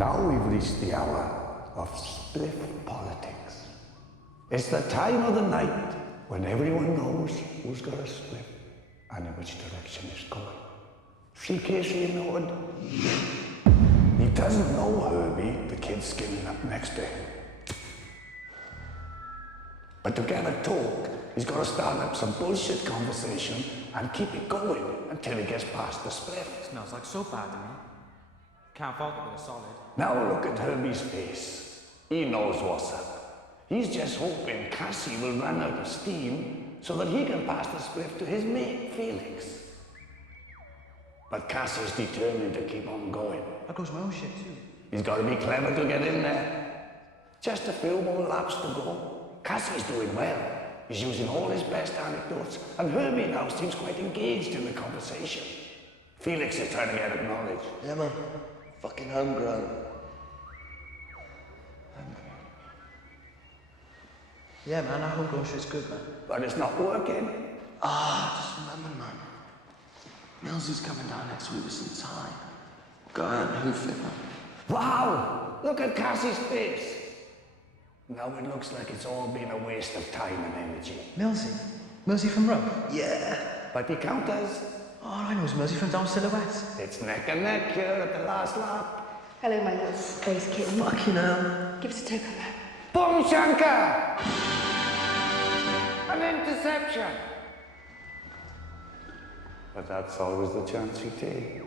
Now we've reached the hour of Spliff politics. It's the time of the night when everyone knows who's got a spliff and in which direction it's going. See Casey in the hood? He doesn't know Herbie, the kid skimming up next to him. But to get a talk, he's got to start up some bullshit conversation and keep it going until he gets past the spliff. Smells like soap out to me. Can't fault it with a solid. Now look at Herbie's face. He knows what's up. He's just hoping Cassie will run out of steam so that he can pass the spliff to his mate, Felix. But Cassie's determined to keep on going. That goes my own shit too. He's got to be clever to get in there. Just a few more laps to go. Cassie's doing well. He's using all his best anecdotes, and Herbie now seems quite engaged in the conversation. Felix is trying to get acknowledged. Yeah, man. Fucking homegrown. Yeah, man, that homegrown shit's good, man. But it's not working. Just remember, man. Millsy's coming down next week with some time. Go out and hoof it, man. Wow! Look at Cassie's face. Now it looks like it's all been a waste of time and energy. Millsy? Millsy from Row? Yeah. But he counters. All I know is Millsy from Down Silhouette. It's neck and neck here at the last lap. Hello, my little space kitten. Fucking hell. Give us a token, man. Boom Shankar! An interception! But that's always the chance you take.